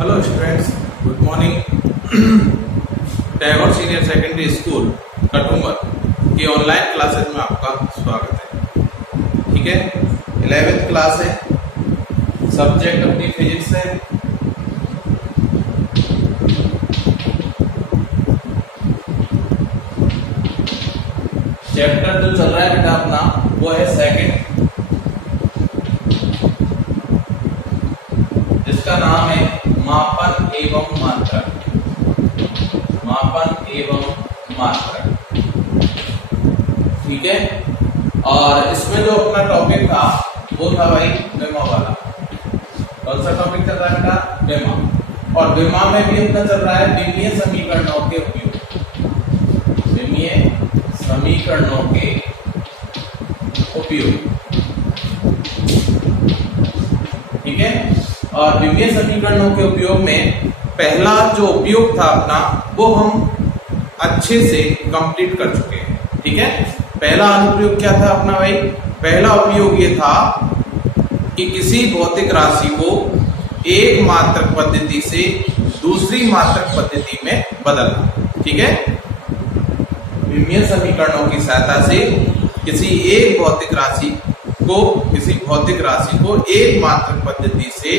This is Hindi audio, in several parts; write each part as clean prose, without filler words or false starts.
Hello students, good morning. Tagore senior secondary school Katumbar की ऑनलाइन क्लासेस में आपका स्वागत है। ठीक है, 11th क्लास है, सब्जेक्ट अपनी फिजिक्स है। चैप्टर जो चल रहा है बेटा अपना वो है सेकंड, जिसका नाम है मापन एवं मात्रक। मापन एवं मात्रक, ठीक है। और इसमें जो अपना टॉपिक था वो था भाई बेमा वाला। कौन सा टॉपिक चल रहा है बेटा? बेमा। और बेमा में भी अपना चल रहा है विमीय समीकरणों के उपयोग। विमीय समीकरणों के उपयोग, ठीक है। और विमीय समीकरणों के उपयोग में पहला जो उपयोग था अपना वो हम अच्छे से कंप्लीट कर चुके हैं, ठीक है। पहला अनुप्रयोग क्या था अपना भाई? पहला उपयोग ये था कि किसी भौतिक राशि को एक मात्रक पद्धति से दूसरी मात्रक पद्धति में बदलना, ठीक है। विमीय समीकरणों की सहायता से किसी भौतिक राशि को एक मात्रक पद्धति से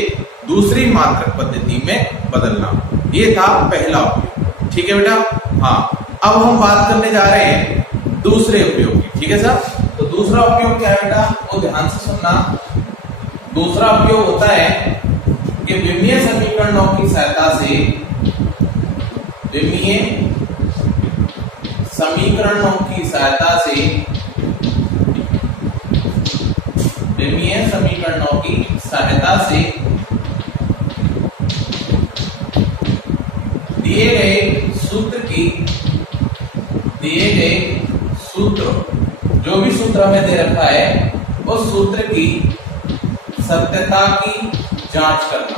दूसरी मात्रक पद्धति में बदलना, ये था पहला उपयोग, ठीक है बेटा। हाँ, अब हम बात करने जा रहे हैं दूसरे उपयोग की, ठीक है सर। तो दूसरा उपयोग क्या है बेटा, वो ध्यान से सुनना। दूसरा उपयोग होता है कि विमीय समीकरणों की सहायता से विमीय समीकरणों की सहायता से दिए गए सूत्र जो भी सूत्र हमें दे रखा है उस सूत्र की सत्यता की जांच करना।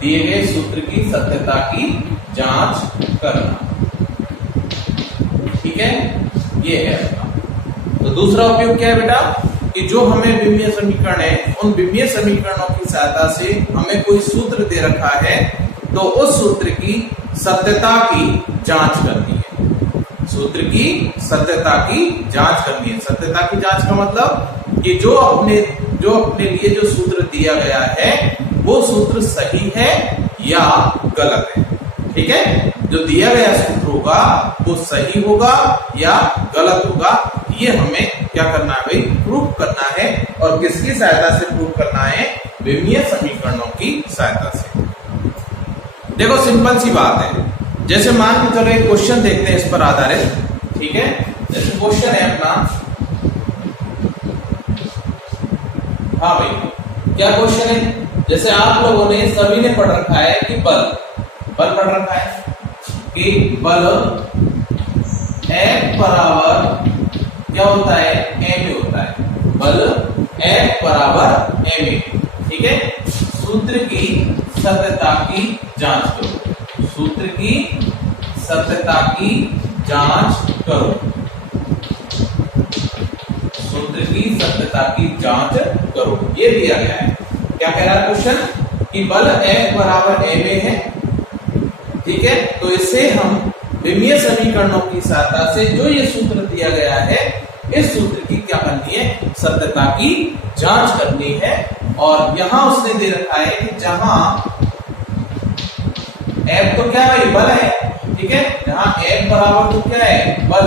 दिए गए सूत्र की सत्यता की जांच करना, ठीक है। ये है अपना। तो दूसरा उपयोग क्या है बेटा कि जो हमें विमीय समीकरण है उन विमीय समीकरणों की सहायता से हमें कोई सूत्र दे रखा है तो उस सूत्र की सत्यता की जांच करनी है। सूत्र की सत्यता की जांच करनी है। सत्यता की जांच का मतलब कि जो अपने लिए जो सूत्र दिया गया है वो सूत्र सही है या गलत है, ठीक है। जो दिया गया सूत्र होगा वो सही होगा या गलत होगा, ये हमें क्या करना है भाई? प्रूफ करना है। और किसकी सहायता से प्रूफ करना है? विमीय समीकरणों की सहायता से। देखो सिंपल सी बात है, जैसे मान के चलो एक क्वेश्चन देखते हैं इस पर आधारित, ठीक है। जैसे क्वेश्चन है अपना, हाँ भाई क्या क्वेश्चन है? जैसे आप लोगों ने सभी ने पढ़ रखा है कि बल पढ़ रखा है कि बल F बराबर क्या होता है? ma होता है। बल F बराबर ma, ठीक है। सूत्र की सत्यता की जांच करो। सूत्र की सत्यता की जांच करो। सूत्र की सत्यता की जांच करो, ये दिया गया है। क्या कह रहा है क्वेश्चन कि बल F बराबर ma है, ठीक है। तो इससे हम विमीय समीकरणों की सहायता से जो ये सूत्र दिया गया है इस सूत्र की क्या करनी है? सत्यता की जांच करनी है। और यहां उसने दे रखा है कि जहां F तो क्या है? बल है, ठीक है। जहां F बराबर तो क्या है? बल।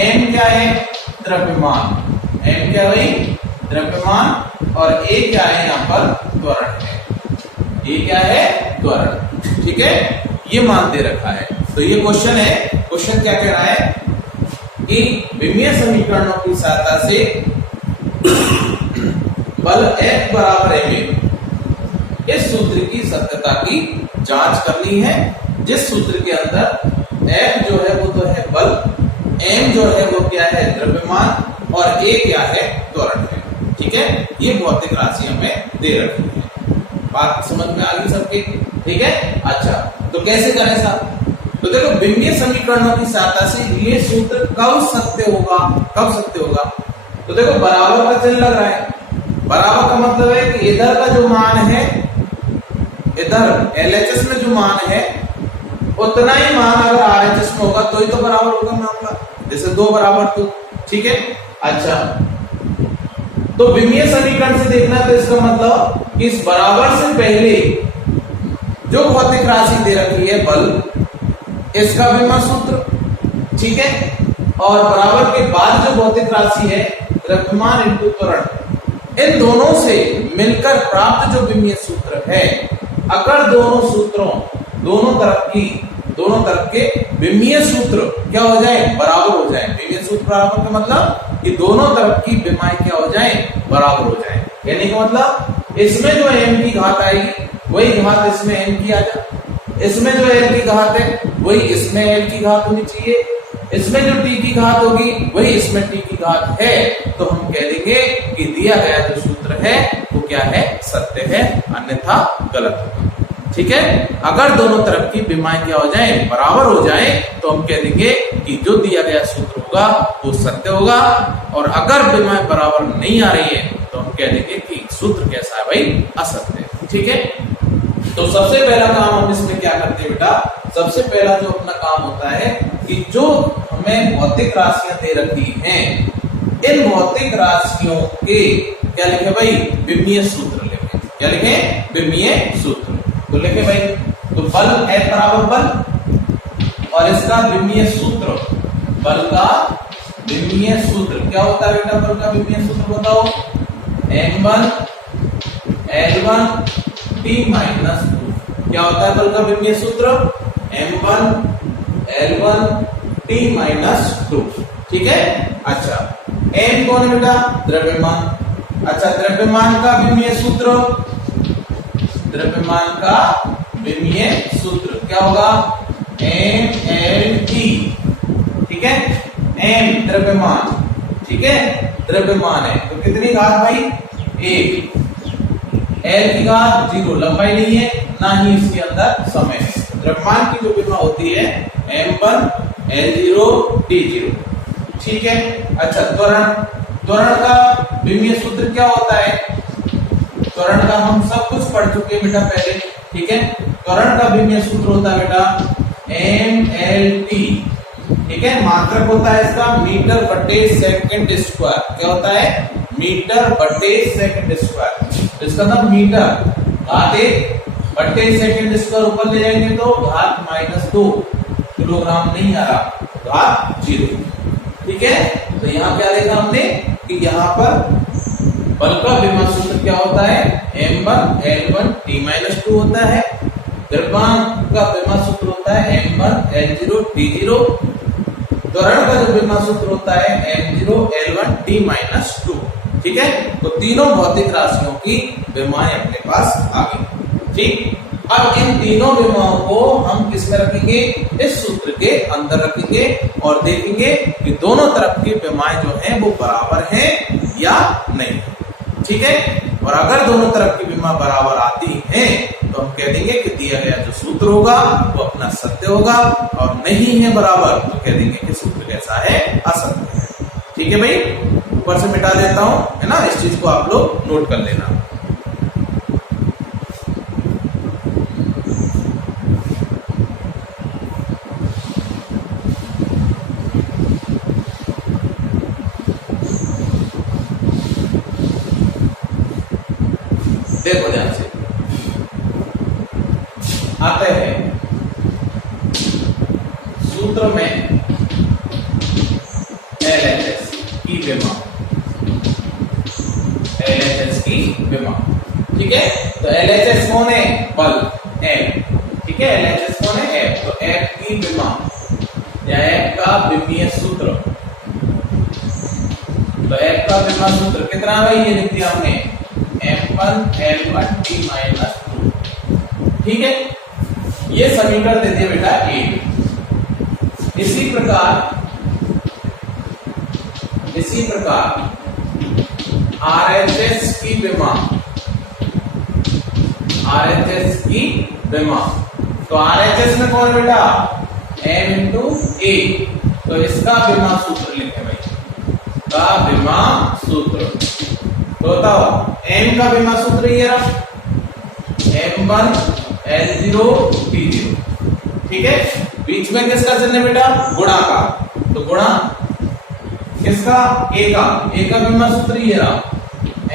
M क्या है? द्रव्यमान। M क्या है? द्रव्यमान। और A क्या है? यहां पर त्वरण है। A क्या है? त्वरण, ठीक है। ये मान दे रखा है। तो ये क्वेश्चन है। क्वेश्चन क्या कह रहा है कि विमीय समीकरणों की सहायता से बल F बराबर ma, इस सूत्र की सत्यता की जांच करनी है, जिस सूत्र के अंदर F जो है वो तो है बल, M जो है वो क्या है? द्रव्यमान, और A क्या है? त्वरण है, ठीक है। ये भौतिक राशि हमें दे रखी है। बात समझ में आ गई सबके? ठीक है। अच्छा, तो कैसे करें साहब? तो देखो विमीय समीकरणों की सहायता से ये सूत्र कब सत्य होगा? तो देखो बराबर का चिन्ह लग रहा है। बराबर का मतलब है कि इधर का जो मान है इधर LHS में जो मान है उतना ही मान अगर RHS में होगा तो ही तो बराबर होगा मामला, जैसे 2 बराबर 2। ठीक है। अच्छा, तो विमीय समीकरण से देखना तो इसका मतलब इस बराबर से पहले जो भौतिक राशि दे रखी है बल, इसका विमा सूत्र, ठीक है, और बराबर के बाद जो भौतिक राशि है द्रव्यमान इंटू त्वरण, इन दोनों से मिलकर प्राप्त जो विमीय सूत्र है, अगर दोनों सूत्रों दोनों तरफ के विमीय सूत्र क्या हो जाए, बराबर हो जाए। विमीय सूत्र बराबर का मतलब कि दोनों तरफ की विमाएं क्या हो जाए, बराबर हो जाए। यानी कि मतलब इसमें जो m की घात आएगी वही घात इसमें m की आ जाए, इसमें जो l की घात है वही इसमें l की घात होनी चाहिए, इसमें जो t की घात होगी वही इसमें t की घात है, तो हम कह देंगे कि दिया गया जो सूत्र है वो क्या है, सत्य है, अन्यथा गलत होगा। ठीक है। अगर दोनों तरफ की विमाएं क्या हो जाए, बराबर हो जाए, तो हम कह देंगे कि जो दिया गया सूत्र होगा वो सत्य होगा, और अगर विमाएं बराबर नहीं आ रही है तो हम कह देंगे कि सूत्र कैसा है भाई, असत्य है। ठीक है। तो सबसे पहला काम हम इसमें क्या करते हैं बेटा, सबसे पहला जो अपना काम होता है कि जो हमें भौतिक राशियां दे रखी हैं, इन भौतिक राशियों के क्या लिखे भाई, विमीय सूत्र लिखे। क्या लिखे, विमीय सूत्र। तो लिखे भाई, तो बल है बराबर बल, और इसका विमीय सूत्र, बल का विमीय सूत्र क्या होता है बेटा, बल का विमीय सूत्र बताओ, m1 L1 T माइनस 2। क्या होता है बल का विमीय सूत्र, m1 L1 T माइनस 2। ठीक है। अच्छा, m कौन है बेटा, द्रव्यमान। अच्छा, द्रव्यमान का विमीय सूत्र, द्रव्यमान का विमीय सूत्र क्या होगा, mLT। ठीक है, m द्रव्यमान, ठीक है, द्रव्यमान है तो कितनी घात भाई, 1, l की घात 0, लंबाई नहीं है ना ही इसके अंदर समय है। द्रव्यमान की जो विमा होती है m1 L0 T0। ठीक है। अच्छा, त्वरण का विमीय सूत्र क्या होता है, त्वरण का हम सब कुछ पढ़ चुके हैं बेटा पहले। ठीक है। त्वरण का विमीय सूत्र होता है बेटा mLT। ठीक है। मात्रक होता है इसका मीटर बटे सेकंड स्क्वायर। क्या होता है, मीटर बटे सेकंड स्क्वायर। इसका नाम मीटर, घात 1 बटे सेकंड स्क्वायर ऊपर ले जाएंगे तो घात -2 किलोग्राम नहीं आ रहा, घात 0। ठीक है। तो यहाँ क्या देखा हमने कि यहाँ पर बल का विमा सूत्र क्या होता है, m1 L1 T-2 होता है। द्रव्यमान का विमा सूत्र होता है m1 L0 T0। त्वरण का जो विमा सूत्र होता है m0 L1 T-2। ठीक है। तो तीनों भौतिक राशियों की विमाएं अपने पास आ गई। ठीक। अब इन तीनों विमाओं को हम किस में रखेंगे, इस सूत्र के अंदर रखेंगे और देखेंगे कि दोनों तरफ की विमाएं जो हैं वो बराबर हैं या नहीं। ठीक है। और अगर दोनों तरफ की विमा बराबर आती हैं तो हम कह देंगे कि दिया गया जो सूत्र होगा वो अपना सत्य होगा, और नहीं है बराबर तो कह देंगे कि सूत्र कैसा है, असत्य है। ठीक है भाई, ऊपर से मिटा देता हूं, है ना, इस चीज को आप लोग नोट कर लेना। देखो ध्यान से, आते हैं सूत्र में LHS की विमा, LHS की विमा। ठीक है। तो LHS कौन है, बल M। ठीक है। LHS कौन है, M। तो M की विमा या M का विमीय सूत्र, तो M का विमा सूत्र कितना भाई, ये लिख दिया हमने m1 L1 T-2। ठीक है। ये समीकरण दे दिया बेटा 1। इसी प्रकार RHS की विमा, RHS की विमा, तो RHS में कौन बेटा, m × a। तो इसका विमा सूत्र लिखे भाई, का विमा सूत्र। तो बताओ m का विमा सूत्र ये रहा, m1 L0 T0, ठीक है। बीच में किसका चिन्ह है बेटा? गुणा का, तो गुणा किसका? A का विमा सूत्र ये रहा,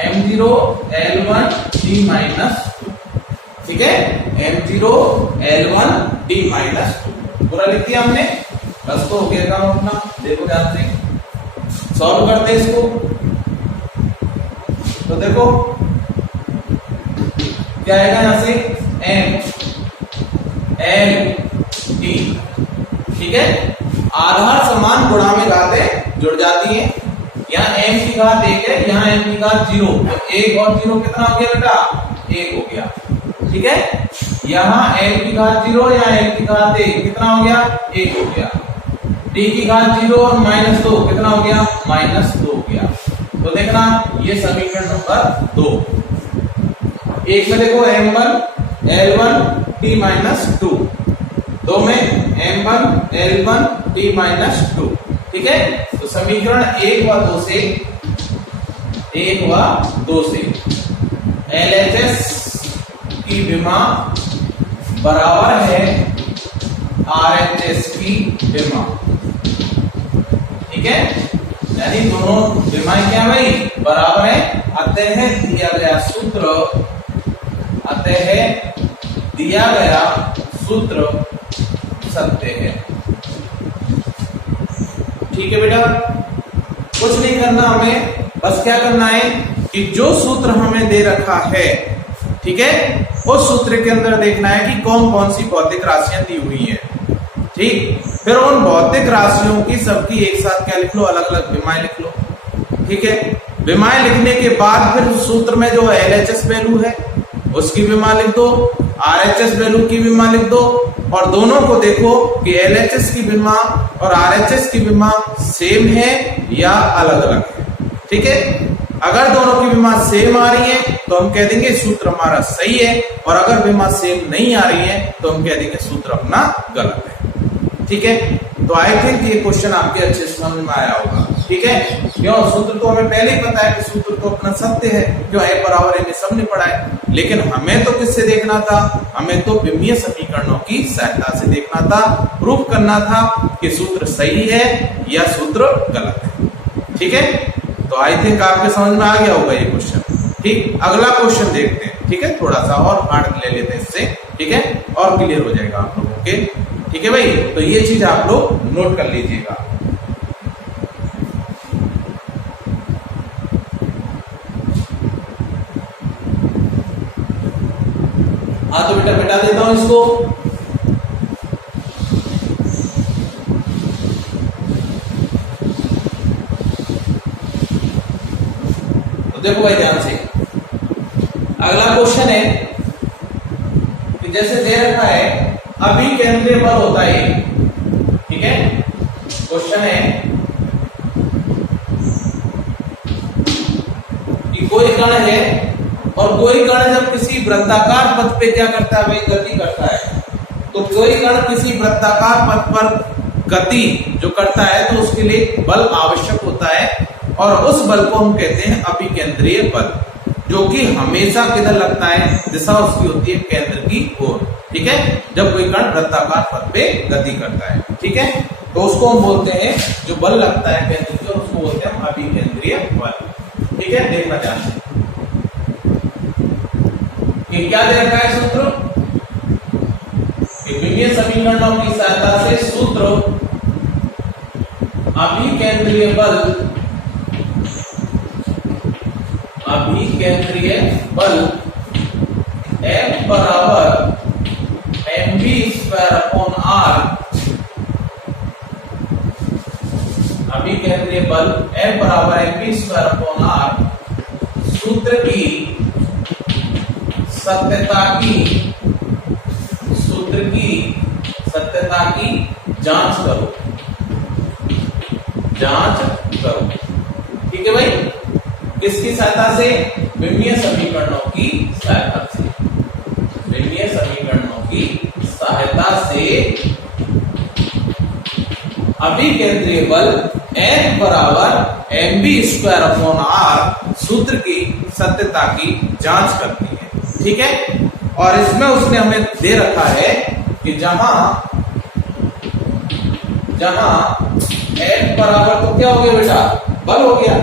M0 L1 D-2, ठीक है। M0 L1 D-2 पूरा लिख दिया हमने, बस तो हो गया काम अपना। देखो ध्यान से सॉल्व करते हैं इसको, तो देखो क्या आएगा यहां से, M L D, ठीक है। आधार समान गुणा में घातें जुड़ जाती हैं। यहाँ m की घात 1 है, यहाँ m की घात 0, तो 1 और 0 कितना हो गया बेटा? 1 हो गया, ठीक है। यहाँ m की घात 0, यहाँ m की घात 1, कितना हो गया? 1 हो गया। d की घात 0 और -2 कितना हो गया? -2 हो गया। तो देखना ये समीकरण नंबर 2। एक में देखो m1 L1 D-2, दो में m1 L1 D-2, ठीक है। तो समीकरण 1 व 2 से LHS की विमा बराबर है RHS की विमा, ठीक है। यानी दोनों विमाएं क्या भाई? बराबर है। अतः दिया गया सूत्र सत्य है, ठीक है बेटा। कुछ नहीं करना हमें, बस क्या करना है कि जो सूत्र हमें दे रखा है, ठीक है, उस सूत्र के अंदर देखना है कि कौन कौन सी भौतिक राशियां दी हुई है, ठीक। फिर उन भौतिक राशियों की सबकी एक साथ क्या लिख लो? अलग अलग विमाएं लिख लो, ठीक है। विमाएं लिखने के बाद फिर सूत्र में जो LHS वैल्यू है उसकी विमा लिख दो, RHS वैल्यू की विमा लिख दो, और दोनों को देखो कि LHS की विमा और RHS की विमा सेम है या अलग अलग है, ठीक है। अगर दोनों की विमा सेम आ रही है तो हम कह देंगे सूत्र हमारा सही है, और अगर विमा सेम नहीं आ रही है तो हम कह देंगे सूत्र अपना गलत है, ठीक है। तो आई थिंक ये क्वेश्चन आपके अच्छे से समझ में आया होगा, ठीक है। क्यों? सूत्र तो हमें पहले ही पता है कि सूत्र तो अपना सत्य है, क्यों? A बराबर M सबने पढ़ा है। लेकिन हमें तो किससे देखना था? हमें तो विमीय समीकरणों की सहायता से देखना था, प्रूफ करना था कि सूत्र सही है या सूत्र गलत है, ठीक है। तो आई थिंक आपके समझ में आ गया होगा ये क्वेश्चन, ठीक। अगला क्वेश्चन देखते हैं, ठीक है। थोड़ा सा और हार्ड ले लेते हैं इससे, ठीक है, और क्लियर हो जाएगा आप लोगों के, ठीक है भाई। तो ये चीज आप लोग नोट कर लीजिएगा। हाँ तो बेटा मिटा देता हूं इसको। तो देखो भाई ध्यान से, अगला क्वेश्चन है कि जैसे दे रखा है अभिकेंद्रीय बल होता है, ठीक है। क्वेश्चन है कि कोई कण है और कोई कण जब किसी वृत्ताकार पथ पे क्या करता है भाई? गति करता है। तो कोई कण किसी वृत्ताकार पथ पर गति जो करता है तो उसके लिए बल आवश्यक होता है, और उस बल को हम कहते हैं अभिकेंद्रीय बल, जो कि हमेशा किधर लगता है? दिशा उसकी होती है केंद्र की ओर, ठीक है। जब कोई कण वृत्ताकार पथ पे गति करता है, ठीक है, तो उसको हम बोलते हैं, जो बल लगता है केंद्र की ओर, उसको बोलते हैं अभिकेंद्रीय बल, ठीक है। देखना चाहते हैं कि क्या दे रखा है सूत्र? विमीय समीकरणों की सहायता से सूत्र अभिकेंद्रीय बल F बराबर mv²/r, अभिकेंद्रीय बल F बराबर mv²/r सूत्र की सत्यता की जांच करो, ठीक है भाई। किसकी सहायता से? विमीय समीकरणों की सहायता से। विमीय समीकरणों की सहायता से अभिकेंद्रीय बल F बराबर mv²/r सूत्र की सत्यता की जांच करती है, ठीक है। और इसमें उसने हमें दे रखा है कि जहां F बराबर तो क्या हो गया बेटा, बल हो गया।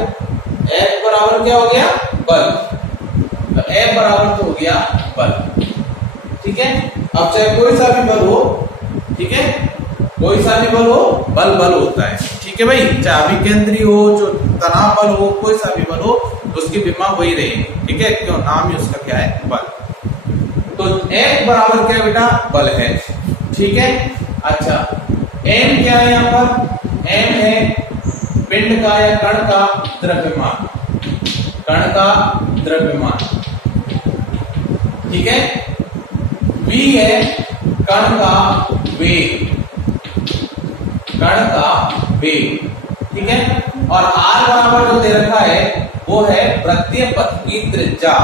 F बराबर क्या हो गया, बल। तो F बराबर तो हो गया बल, ठीक है। अब चाहे कोई सा भी बल हो, ठीक है, कोई सा भी बल हो, बल बल होता है, ठीक है भाई। चाहे अभिकेंद्री हो, जो तनाव बल हो, कोई सा भी बल हो, उसकी विमा वही रहेगी, ठीक है, क्यों, नाम ही उसका क्या है, बल। तो F बराबर क्या बेटा, बल है, ठीक है। अच्छा, M क्या है यहां पर, M है पिंड का या कण का द्रव्यमान, कण का द्रव्यमान, ठीक है। V है कण का वेग, कण का वेग, ठीक है। और R बराबर जो दे रखा है वो है वृत्तीय पथ की त्रिज्या,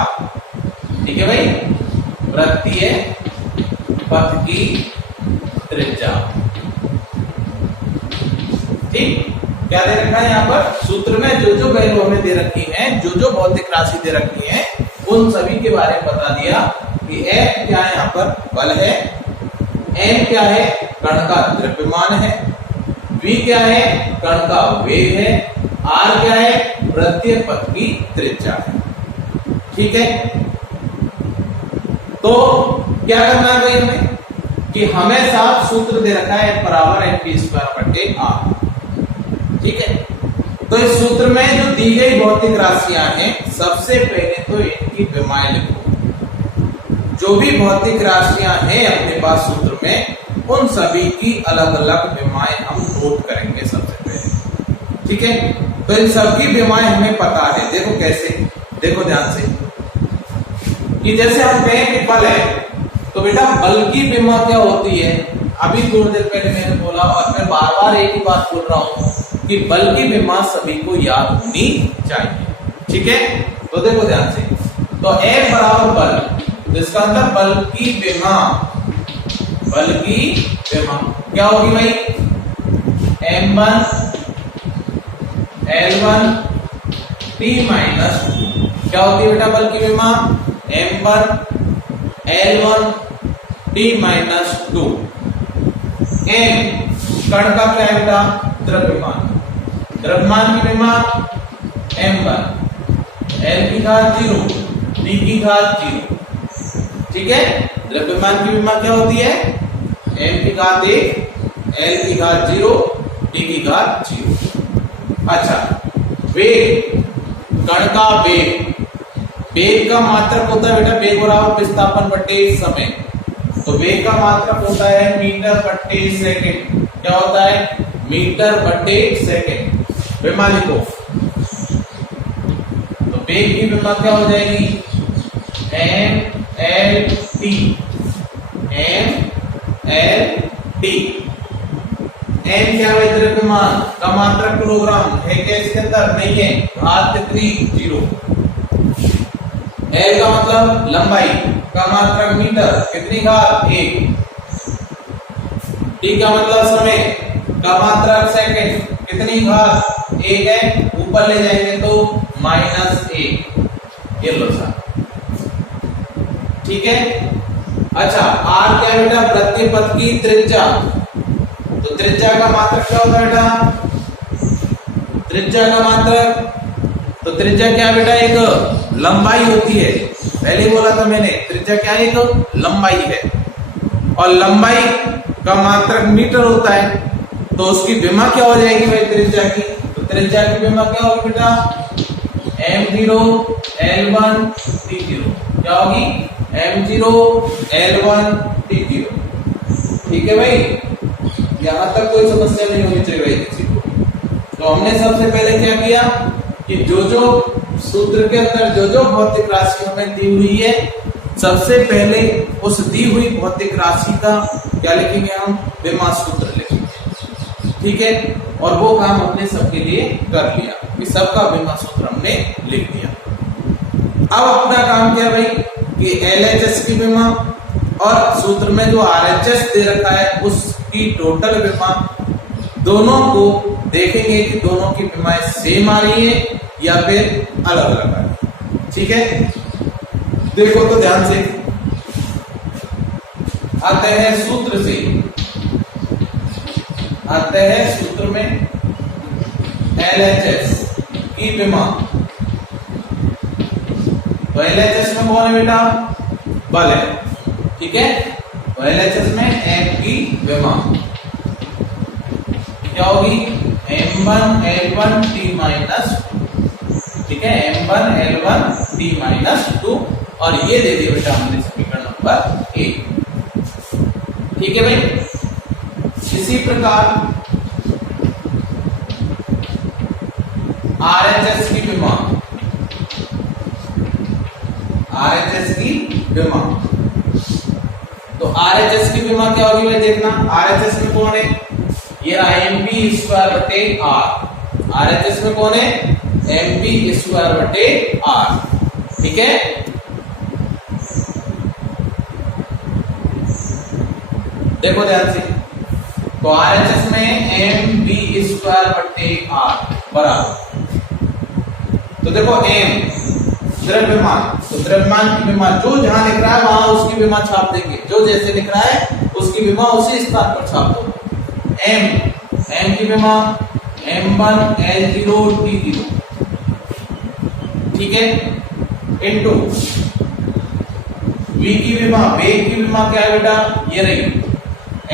ठीक है भाई, वृत्तीय पथ की त्रिज्या, ठीक। क्या दे रखा है यहाँ पर, सूत्र में जो वैल्यू हमें दे रखी है, जो भौतिक राशि दे रखी है, उन सभी के बारे में बता दिया कि F क्या है, यहाँ पर बल है, M क्या है, कण का द्रव्यमान है, V क्या है, कण का वेग है, R क्या है, वृत्तीय पथ की त्रिज्या है, ठीक है। तो क्या करना है भाई हमें, कि हमेशा सूत्र दे रखा है F बराबर mv²/r, ठीक है। तो इस सूत्र में जो दी गई भौतिक राशियां हैं, सबसे पहले तो इनकी विमाएं लिखो। जो भी भौतिक राशियां हैं अपने पास सूत्र में, उन सभी की अलग अलग विमाएं हम नोट करेंगे सबसे पहले, ठीक है। तो इन सबकी विमाएं हमें पता है, देखो कैसे, देखो ध्यान से, कि जैसे हम कहें कि बल है, तो बेटा बल की विमा क्या होती है, अभी थोड़ी देर पहले मैंने बोला, और मैं बार बार एक ही बात बोल रहा हूं कि बल की विमा सभी को याद होनी चाहिए, ठीक है। तो देखो ध्यान से, तो F बराबर बल, जिसका अंदर बल की विमा, बल की विमा क्या होगी भाई, m1 L1 T-2, क्या होती है बेटा बल की विमा, m1 L1 T-2। m कण का क्या है बेटा, द्रव्यमान, द्रव्यमान की विमा m1 L की घात 0 T की घात 0, ठीक है। द्रव्यमान की विमा क्या होती है, m की घात 1 L की घात 0 T की घात 0। अच्छा, वेग, कण का वेग, वेग का मात्रक होता है बेटा, वेग बराबर विस्थापन बटे समय, तो वेग का मात्रक होता है मीटर बटे सेकंड, क्या होता है, मीटर बटे सेकंड। विमा लिखो, तो वेग की विमा क्या हो जाएगी, mLT, mLT। m क्या है, द्रव्यमान का मात्रक किलोग्राम है, क्या इसके अंदर नहीं है, घात कितनी, 0। L का मतलब लंबाई का मात्रक मीटर, कितनी घात, 1। T का मतलब समय का मात्रक सेकंड, कितनी घात, 1 है, ऊपर ले जाएंगे तो -1, ये लो सा, ठीक है। अच्छा, R क्या बेटा, वृत्तीय पथ की त्रिज्या, तो त्रिज्या का मात्रक क्या होता है बेटा, त्रिज्या का मात्रक, तो त्रिज्या क्या बेटा, एक लंबाई होती है, पहले बोला था मैंने, त्रिज्या क्या है, एक लंबाई है, और लंबाई का मात्रक मीटर होता है, तो उसकी विमा क्या हो जाएगी भाई त्रिज्या की, तो त्रिज्या की विमा क्या होगी बेटा, m0 L1 T0, क्या होगी, m0 L1 T0, ठीक है भाई। यहां तक कोई समस्या नहीं होनी चाहिए भाई किसी को। तो हमने सबसे पहले क्या किया कि जो सूत्र के अंदर जो भौतिक राशि हमें दी हुई है, सबसे पहले उस दी हुई भौतिक राशि का क्या लिखेंगे हम, विमा सूत्र लिखेंगे, ठीक है। और वो काम हमने सबके लिए कर लिया कि सबका विमा सूत्र हमने लिख दिया। अब अपना काम क्या भाई कि LHS की विमा और सूत्र में जो RHS दे रखा है उसकी टोटल विमा, दोनों को देखेंगे कि दोनों की विमाएं सेम आ रही है या फिर अलग अलग आ रही है, ठीक है। देखो तो ध्यान से, आते हैं सूत्र से, आते हैं सूत्र में LHS की विमा। तो LHS में कौन है बेटा? बल है, ठीक है। तो LHS में M की विमा क्या होगी? M1 L1 T माइनस, ठीक है, M1 L1 T माइनस 2, और ये दे दिया बेटा हमने समीकरण नंबर 1, ठीक है भाई। इसी प्रकार RHS की विमा, RHS की विमा, तो RHS की विमा क्या होगी भाई? देखना RHS में कौन है? ये mp स्क्वायर बटे r। RHS में कौन है? mp स्क्वायर बटे r, ठीक है। देखो ध्यान से, तो RHS में mp स्क्वायर बटे r बराबर, तो देखो m द्रव्यमान, तो द्रव्यमान की विमा जो जहां लिख रहा है वहां उसकी विमा छाप देंगे, जो जैसे लिख रहा है उसकी विमा उसी स्थान पर छाप दो। m की विमा m1 L0 T0, ठीक है, इनटू v की विमा, वेग की विमा क्या है बेटा? ये रही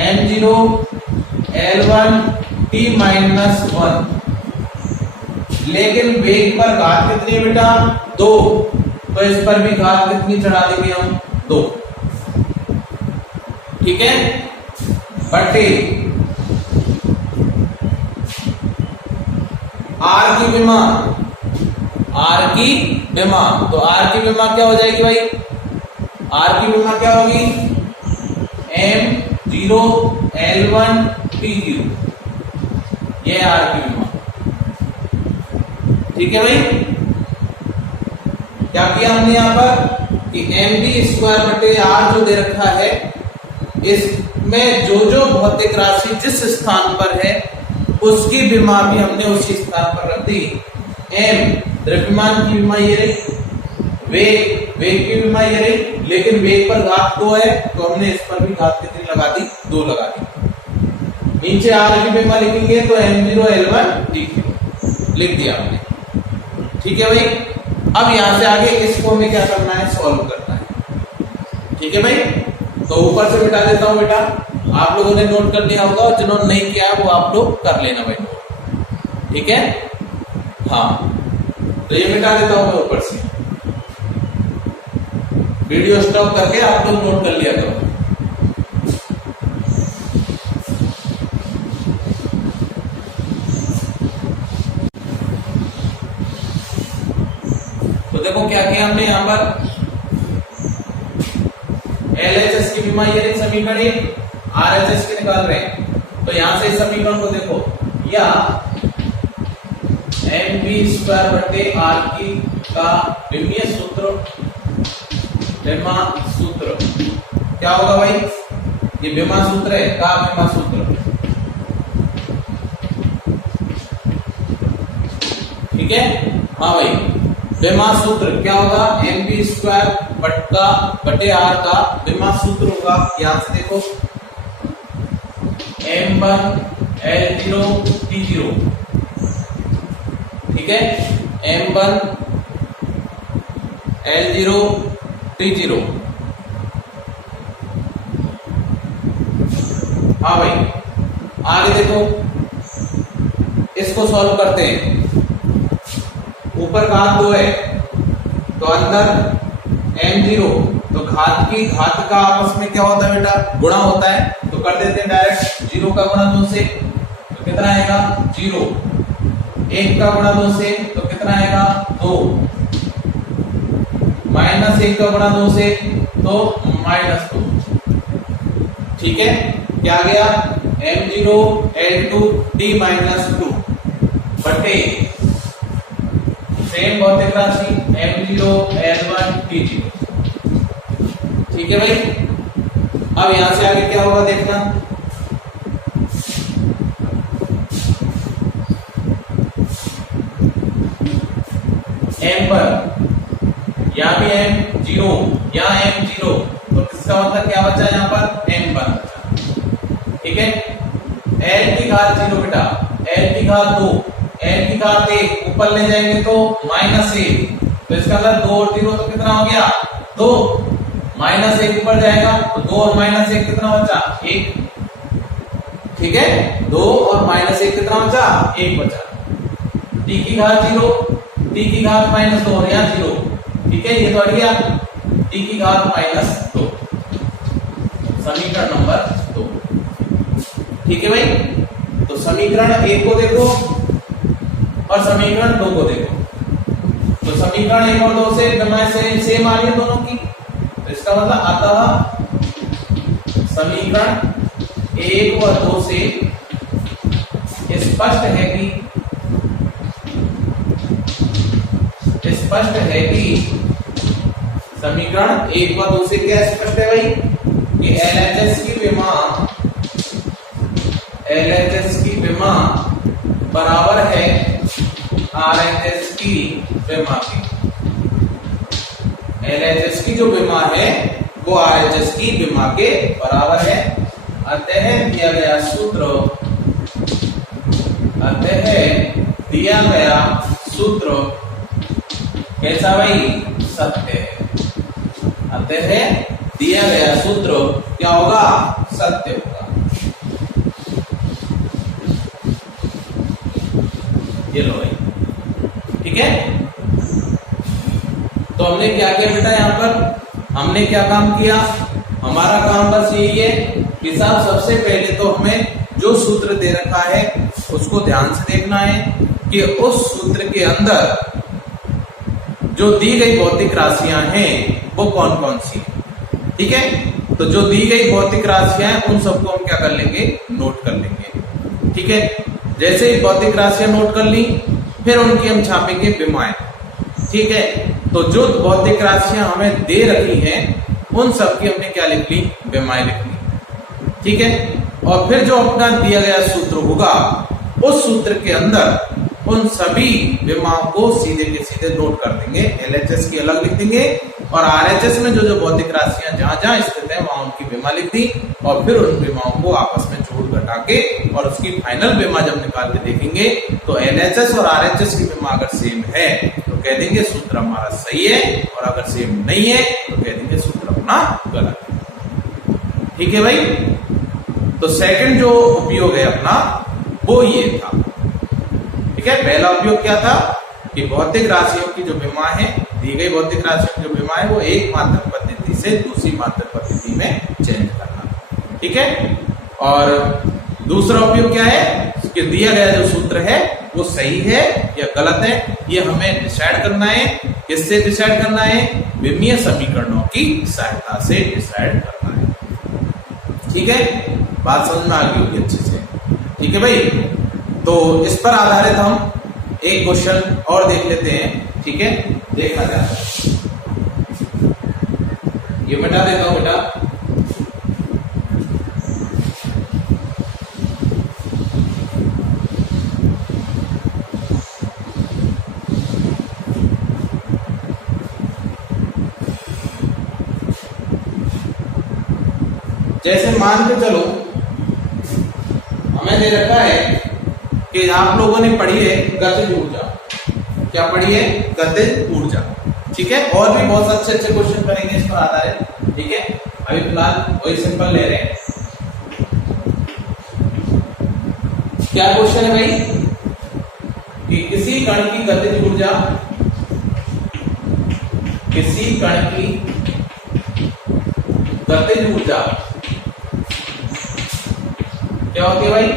m0 L1 T माइनस 1, लेकिन वेग पर घात कितनी है बेटा? 2, तो इस पर भी घात कितनी चढ़ा देंगे हम? 2, ठीक है, बटे R की विमा, R की विमा, तो R की विमा क्या हो जाएगी भाई? R की विमा क्या होगी? M0 L1 T0, ये R की विमा, ठीक है भाई। क्या किया हमने यहां पर कि md स्क्वायर बटे r जो दे रखा है, इसमें जो जो भौतिक राशि जिस स्थान पर है उसकी विमा भी हमने उसी स्थान पर रख दी। m द्रव्यमान की विमा ये रही, वेग की विमा ये रही, लेकिन वेग पर घात 2 है तो हमने इस पर भी घात कितनी लगा दी? 2 लगा दी। नीचे r की विमा लिखेंगे तो m0 L1 T0 लिख दिया हमने, ठीक है भाई। अब यहां से आगे इसको हमें क्या करना है? सॉल्व करना है, ठीक है भाई। तो ऊपर से मिटा देता हूं बेटा, आप लोगों ने नोट कर लिया होगा, और जिन्होंने नहीं किया वो आप लोग कर लेना भाई, ठीक है। हाँ, तो ये मिटा देता हूं मैं ऊपर से, वीडियो स्टॉप करके आप लोग नोट कर लिया करो। तो देखो क्या किया हमने यहां पर, LHS की विमा ये समीकरण है, RHS की निकाल रहे हैं, तो यहां से इस समीकरण को देखो, या mp स्क्वायर बटे r की का विमीय सूत्र, विमा सूत्र क्या होगा भाई? ये विमा सूत्र है, का विमा सूत्र, ठीक है। हाँ भाई, विमा सूत्र क्या होगा? mp स्क्वायर बटे r का विमा सूत्र होगा, यहां से देखो m1 L0 T0, ठीक है, m1 L0 T0। हाँ भाई, आगे देखो, इसको सॉल्व करते हैं। ऊपर घात 2 है तो अंदर m0, तो घात का आपस में क्या होता है बेटा? गुणा होता है, तो कर देते हैं डायरेक्ट। 0 का गुणा 2 से तो कितना आएगा? 0। 1 का गुणा 2 से तो कितना आएगा? 2। -1 का गुणा 2 से तो -2, ठीक है। क्या गया? m0 L2 T माइनस 2 बटे सेम भौतिक राशि m0 L1 T0, ठीक है भाई। अब यहां से आगे क्या होगा देखना, m पर यहां भी m0, यहां m0, तो इसका मतलब क्या बचा यहाँ पर n वन बचा। ठीक है, l की घात 0 बेटा, l की घात 2, l की घात 1 ऊपर ले जाएंगे तो -1, तो इसका मतलब 2 और 0 तो कितना हो गया 2, -1 ऊपर जाएगा तो 2 और -1 कितना बचा 1। ठीक है, 2 और -1 कितना बचा 1 बचा। t की घात 0, t की घात -2 और यहाँ 0। ठीक है, ये तो अड़ गया, t की घात -2, समीकरण नंबर 2। ठीक है भाई, तो समीकरण 1 को देखो और समीकरण 2 को देखो। तो समीकरण 1 और 2 से विमाएं सेम आ रही है दोनों की, तो इसका मतलब अतः समीकरण 1 और 2 से स्पष्ट है कि समीकरण 1 व 2 से क्या स्पष्ट है भाई कि LHS की विमा बराबर है RHS की विमा के। LHS की जो विमा है वो RHS की विमा के बराबर है। अतः दिया गया सूत्र कैसा भाई सत्य है। अतः दिया गया सूत्र क्या होगा सत्य होगा। ये लो भाई, ठीक है। तो हमने क्या किया बेटा, यहाँ पर हमने क्या काम किया, हमारा काम बस यही है कि साहब सबसे पहले तो हमें जो सूत्र दे रखा है उसको ध्यान से देखना है कि उस सूत्र के अंदर जो दी गई भौतिक राशियां हैं वो कौन कौन सी है। ठीक है, तो जो दी गई भौतिक राशियां हैं उन सबको हम क्या कर लेंगे, नोट कर लेंगे। ठीक है, जैसे ही भौतिक राशियां नोट कर ली फिर उनकी हम छापेंगे विमाएं। ठीक है, तो जो भौतिक राशियां हमें दे रखी हैं उन सब की हमने क्या लिख ली, विमाएं लिख ली। ठीक है, और फिर जो अपना दिया गया सूत्र होगा उस सूत्र के अंदर उन सभी विमाओं को सीधे के सीधे नोट कर देंगे। LHS की अलग लिख देंगे और RHS में जो जो भौतिक राशियां जहां जहां स्थित है वहां उनकी विमा लिख दी, और फिर उन विमाओं को आपस में जोड़ घटा के और उसकी फाइनल विमा जब निकाल के देखेंगे तो LHS और RHS की विमा अगर सेम है तो कह देंगे सूत्र हमारा सही है, और अगर सेम नहीं है तो कह देंगे सूत्र अपना गलत है। ठीक है भाई, तो सेकंड जो उपयोग है अपना वो ये था। ठीक है, पहला उपयोग क्या था कि भौतिक राशियों की जो विमा है, दी गई भौतिक राशियों की जो विमा है वो एक मात्रक पद्धति से दूसरी मात्रक पद्धति में चेंज करना। ठीक है, और दूसरा उपयोग क्या है कि दिया गया जो सूत्र है वो सही है या गलत है, ये हमें डिसाइड करना है। किससे डिसाइड करना है, विमीय समीकरणों की सहायता से डिसाइड करना है। ठीक है, बात समझ में आ गई होगी अच्छे से। ठीक है भाई, तो इस पर आधारित हम एक क्वेश्चन और देख लेते हैं। ठीक है, देखा जाए, ये मिटा देता हूं बेटा। जैसे मान के चलो हमें दे रखा है कि आप लोगों ने पढ़ी है गतिज ऊर्जा। क्या पढ़ी है, गतिज ऊर्जा। ठीक है, और भी बहुत अच्छे अच्छे क्वेश्चन करेंगे इस पर आधारित। ठीक है, अभी फिलहाल वही सिंपल ले रहे हैं। क्या क्वेश्चन है भाई कि किसी कण की गतिज ऊर्जा, किसी कण की गतिज ऊर्जा क्या होती है भाई,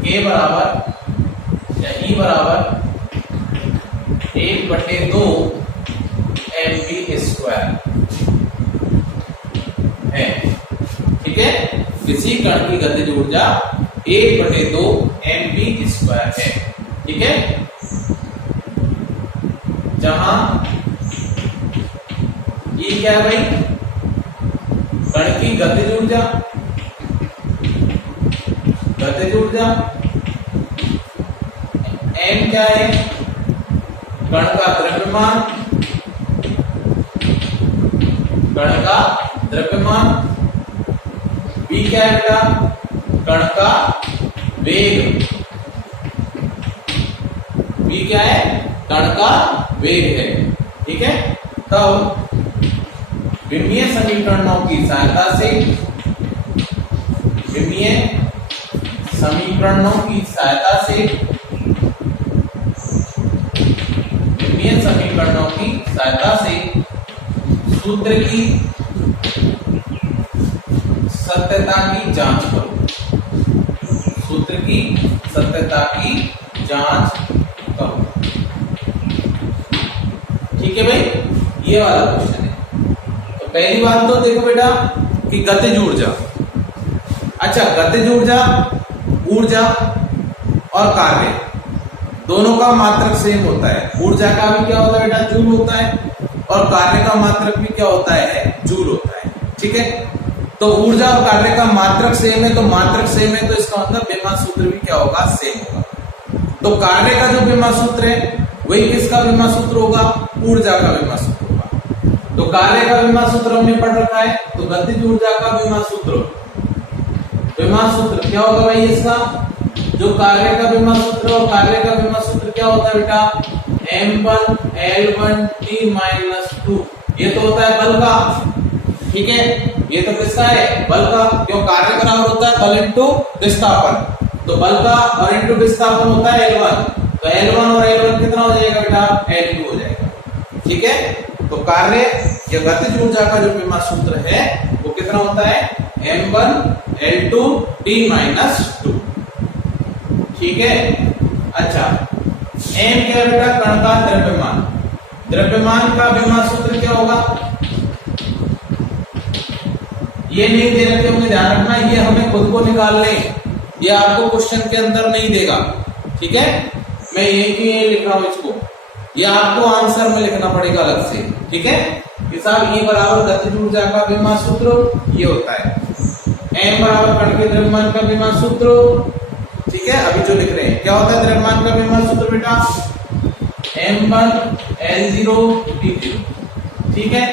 K बराबर या E बराबर 1/2 mv² है। ठीक है, किसी कण की गतिज ऊर्जा 1/2 mv² है। ठीक है, जहां E क्या है भाई, कण की गतिज ऊर्जा, गतिज ऊर्जा, m क्या है, कण का द्रव्यमान, कण का द्रव्यमान, v क्या है बेटा, कण का वेग, v क्या है, कण का वेग है, ठीक है। तब विमीय समीकरणों की सहायता से, विमीय समीकरणों की सहायता से, विमीय समीकरणों की सहायता से सूत्र की सत्यता की जांच करो, सूत्र की सत्यता की जांच करो, ठीक है भाई, ये वाला क्वेश्चन है। तो पहली बात तो देखो बेटा कि गतिज ऊर्जा, अच्छा गतिज ऊर्जा, ऊर्जा और कार्य दोनों का मात्रक सेम होता है। ऊर्जा का भी क्या होता है बेटा, जूल होता है, और कार्य का मात्रक भी क्या होता है, जूल होता है, ठीक है। तो ऊर्जा और कार्य का मात्रक सेम है, तो मात्रक सेम है तो इसका मतलब विमा सूत्र भी क्या होगा, सेम होगा। तो कार्य का जो विमा सूत्र है वही किसका विमा सूत्र होगा, ऊर्जा का विमा सूत्र होगा। तो कार्य का विमा सूत्र हमने पढ़ रखा है, तो गतिज ऊर्जा का विमा सूत्र क्या होगा भाई, इसका जो कार्य का विमा सूत्र, और कार्य का विमा सूत्र क्या होता है बेटा, m1 l1 t-2, ये तो होता है बल का, ठीक है। ये तो किसका है, बल का, क्यों, कार्य बराबर होता है बल इंटू विस्थापन, तो बल का और इंटू विस्थापन होता है L1, तो L1 और L1 कितना हो जाएगा बेटा, L2 हो जाएगा, ठीक है। तो कार्य या गतिज ऊर्जा का जो विमा सूत्र है वो कितना होता है, m1 l2 t-2, ठीक है। अच्छा m क्या बेटा, कण का द्रव्यमान, द्रव्यमान का विमा सूत्र क्या होगा, ये नहीं दे रखे होंगे, ध्यान रखना, ये हमें खुद को निकालने, ये आपको क्वेश्चन के अंदर नहीं देगा, ठीक है। मैं ये लिख रहा हूं इसको, ये आपको आंसर में लिखना पड़ेगा अलग से, ठीक है। कि साहब ये बराबर गतिज ऊर्जा का विमा सूत्र ये होता है, m बराबर कण के द्रव्यमान का विमा सूत्र, ठीक है। अभी जो लिख रहे हैं क्या होता है द्रव्यमान का विमा सूत्र बेटा, m1 l0 t0, ठीक है।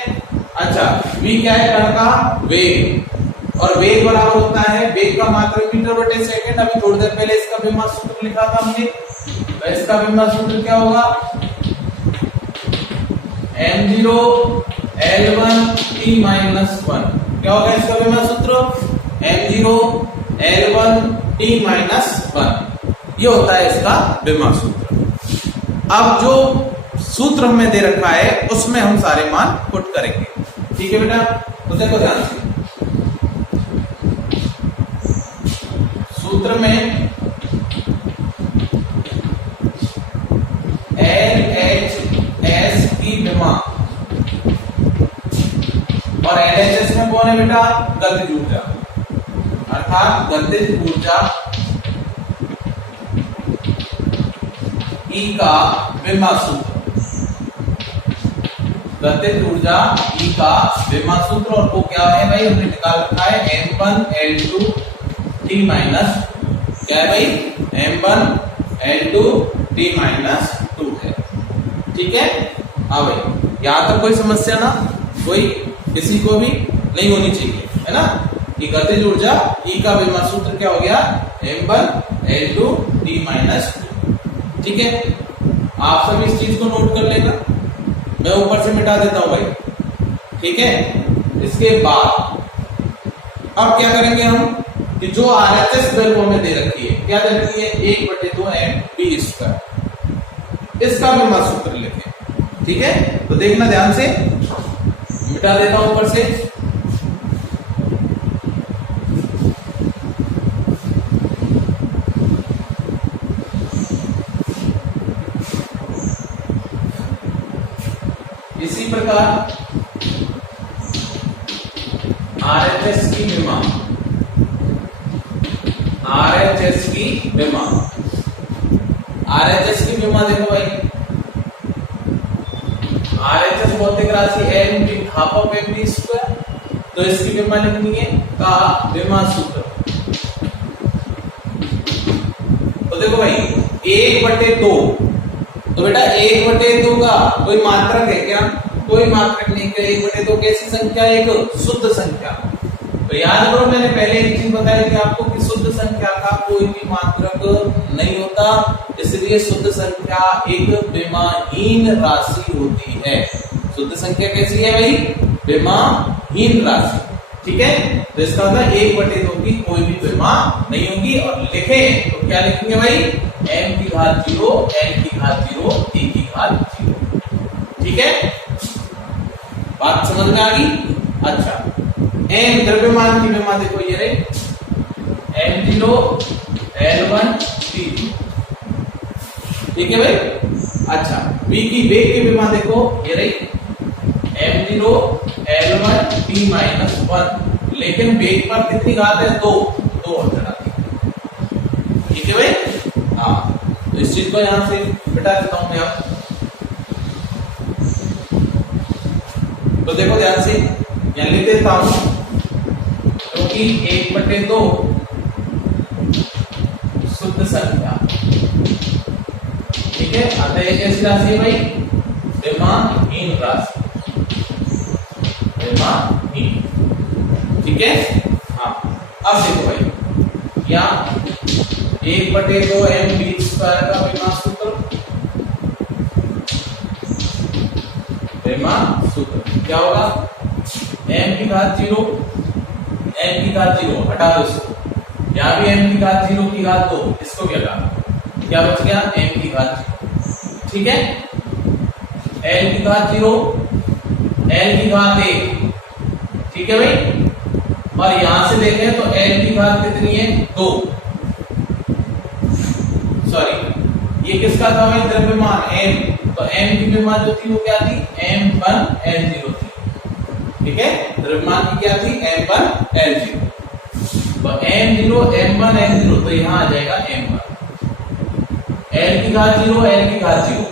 अच्छा v क्या है, कण का वेग, और वेग बराबर होता है, वेग का मात्रक मीटर बटे सेकंड। अभी थोड़ी देर पहले इसका विमा सूत्र लिखा था हमने, तो इसका विमा सूत्र क्या होगा, m0 l1 t-1, क्या होगा इसका विमा सूत्र, m0 l1 t-1, ये होता है इसका विमा सूत्र। अब जो सूत्र हमें दे रखा है उसमें हम सारे मान पुट करेंगे, ठीक है बेटा। तो देखो ध्यान से, सूत्र में LHS की विमा, और LHS में कौन है बेटा, गतिज ऊर्जा, अर्थात गतिज ऊर्जा E का विमा सूत्र, गतिज ऊर्जा E का विमा सूत्र, और वो क्या है भाई, हमने निकाल रखा है m1 l2 t-, क्या है भाई, m1 l2 t-2 है, ठीक है। हाँ भाई, यहां तक कोई समस्या ना, कोई किसी को भी नहीं होनी चाहिए, है ना। कि गतिज ऊर्जा E का विमा सूत्र क्या हो गया, m1 l2 t-2, ठीक है। आप सभी इस चीज को नोट कर लेना, मैं ऊपर से मिटा देता हूं भाई, ठीक है। इसके बाद अब क्या करेंगे हम, कि जो RHS वैल्यू हमें दे रखी है, क्या दे रखी है, 1/2 mv², इसका विमा सूत्र लिखें, ठीक है। तो देखना ध्यान से, मिटा देता हूं ऊपर से, इसी प्रकार RHS की विमा, RHS की विमा, RHS की विमा देखो भाई, RHS भौतिक राशि m/12 तो इसकी विमा लिखनी है का विमा सूत्र। तो देखो भाई 1/2, तो बेटा 1/2 का कोई मात्रक है क्या, कोई मात्रक नहीं है। 1/2 कैसी संख्या है? एक शुद्ध संख्या। तो याद करो मैंने पहले एक चीज बताई थी आपको कि शुद्ध संख्या का कोई भी मात्रक नहीं होता, इसलिए शुद्ध संख्या एक विमाहीन राशि होती है। शुद्ध संख्या कैसी है भाई? विमाहीन राशि। ठीक है, तो इसका मतलब 1/2 की कोई भी विमा नहीं होगी। और लिखें तो क्या लिखेंगे भाई? m की घात 0, n की घात 0, t की घात 0। ठीक है, बात समझ में आ गई? अच्छा, m द्रव्यमान की विमा देखो ये रही m0 l1 t0। ठीक है भाई। अच्छा, v की वेग की विमा देखो ये रही m0 l1 t-1, लेकिन वेग पर कितनी घात है? 2 चढ़ा दी। ठीक है भाई। हाँ, तो इस चीज को यहां से बिठा देता हूं मैं अब। तो देखो ध्यान से यहां लिख देता हूं, क्योंकि 1/2 शुद्ध संख्या। ठीक है, अतः ये कैसी राशि है भाई? विमाहीन राशि, विमाहीन। ठीक है। हाँ, अब देखो भाई यहाँ 1/2 m² का विमा सूत्र, विमा सूत्र क्या होगा? m की घात 0, m की घात 0 हटा दो इसको, यहाँ भी m की घात 0 की घात 2, इसको भी हटा दो, क्या बच गया? m की घात 0। ठीक है, l की घात 0, l की घात 1। ठीक है भाई। और यहां से देखें तो l की घात कितनी है? 2। सॉरी, ये किसका था भाई? द्रव्यमान m। तो m की विमा जो थी वो क्या थी? m1 l0 थी। ठीक है, द्रव्यमान की क्या थी? m1 l0। तो m0 m1 l0, तो यहां आ जाएगा m1। l की घात 0, l की घात 0,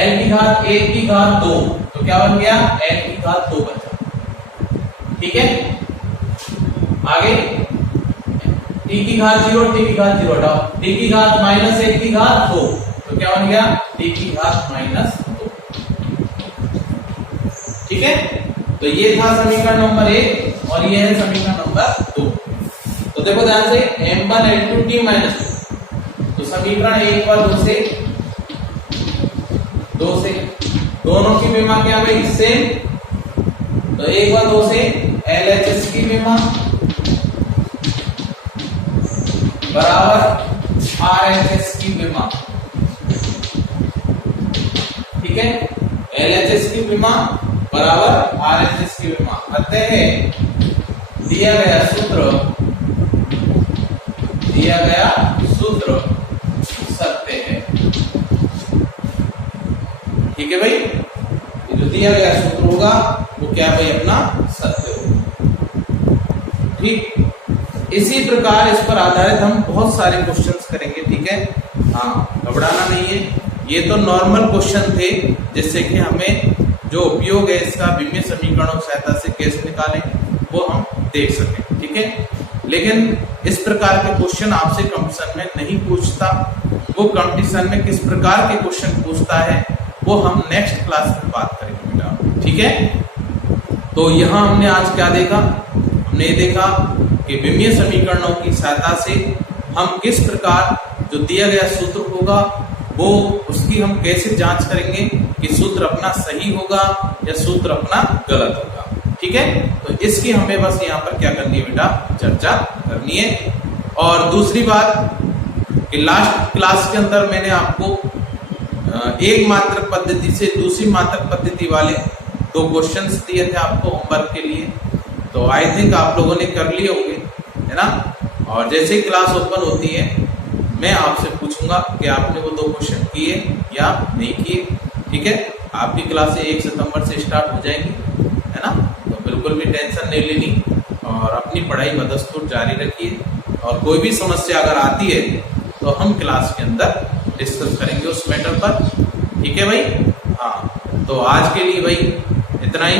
l की घात 1 की घात 2, तो क्या बन गया? l की घात 2 बचा। ठीक है, आगे t की घात 0, t की घात 0 हटाओ, t की घात -1 की घात 2, तो क्या बन गया? t की घात -2। ठीक है, तो ये था समीकरण नंबर 1 और ये है समीकरण नंबर 2। तो देखो ध्यान से m1 l2 t-2, तो समीकरण 1 व 2 से दोनों की विमा क्या भाई? सेम। तो 1 व 2 से LHS की विमा बराबर RHS की विमा। ठीक है, LHS की विमा बराबर RHS की विमा। अतः दिया गया सूत्र सत्य है। ठीक है भाई, ये जो दिया गया सूत्र होगा वो क्या भाई? अपना सत्य होगा। ठीक, इसी प्रकार इस पर आधारित हम बहुत सारे क्वेश्चंस करेंगे। ठीक है, हाँ, घबराना नहीं है। ये तो नॉर्मल क्वेश्चन थे, जिससे कि हमें जो उपयोग है इसका विमीय समीकरणों की सहायता से कैसे निकालें वो हम देख सकें। ठीक है, लेकिन इस प्रकार के क्वेश्चन आपसे कंपटीशन में नहीं पूछता। वो कंपटीशन में किस प्रकार के क्वेश्चन पूछता है वो हम नेक्स्ट क्लास में बात करेंगे बेटा। ठीक है, तो यहाँ हमने आज क्या देखा? हमने ये देखा कि विमीय समीकरणों की सहायता से हम किस प्रकार जो दिया गया सूत्र होगा वो उसकी हम कैसे जांच करेंगे कि सूत्र अपना सही होगा या सूत्र अपना गलत होगा। ठीक है, तो इसकी हमें बस यहाँ पर क्या करनी है बेटा? चर्चा करनी है। और दूसरी बात कि लास्ट क्लास के अंदर मैंने आपको एक मात्रक पद्धति से दूसरी मात्रक पद्धति वाले 2 क्वेश्चंस दिए थे आपको होमवर्क के लिए। तो आई थिंक आप लोगों ने कर लिए होंगे, है ना? और जैसे ही क्लास ओपन होती है मैं आपसे पूछूंगा कि आपने वो 2 क्वेश्चन किए या नहीं किए। ठीक है, आपकी क्लासें 1 सितंबर से स्टार्ट हो जाएंगी, है ना? तो बिल्कुल भी टेंशन नहीं लेनी और अपनी पढ़ाई बदस्तूर जारी रखिए। और कोई भी समस्या अगर आती है तो हम क्लास के अंदर डिस्कस करेंगे उस मैटर पर। ठीक है भाई? हाँ, तो आज के लिए भाई इतना ही।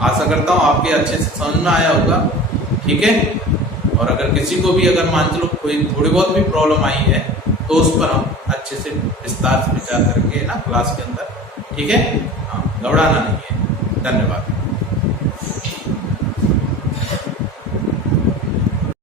आशा करता हूँ आपके अच्छे से समझ में आया होगा। ठीक है, और अगर किसी को भी अगर मान लो कोई थोड़ी बहुत भी प्रॉब्लम आई है तो उस पर हम अच्छे से विस्तार से विचार करेंगे ना क्लास के अंदर। ठीक है, हाँ। घबराना नहीं है। धन्यवाद।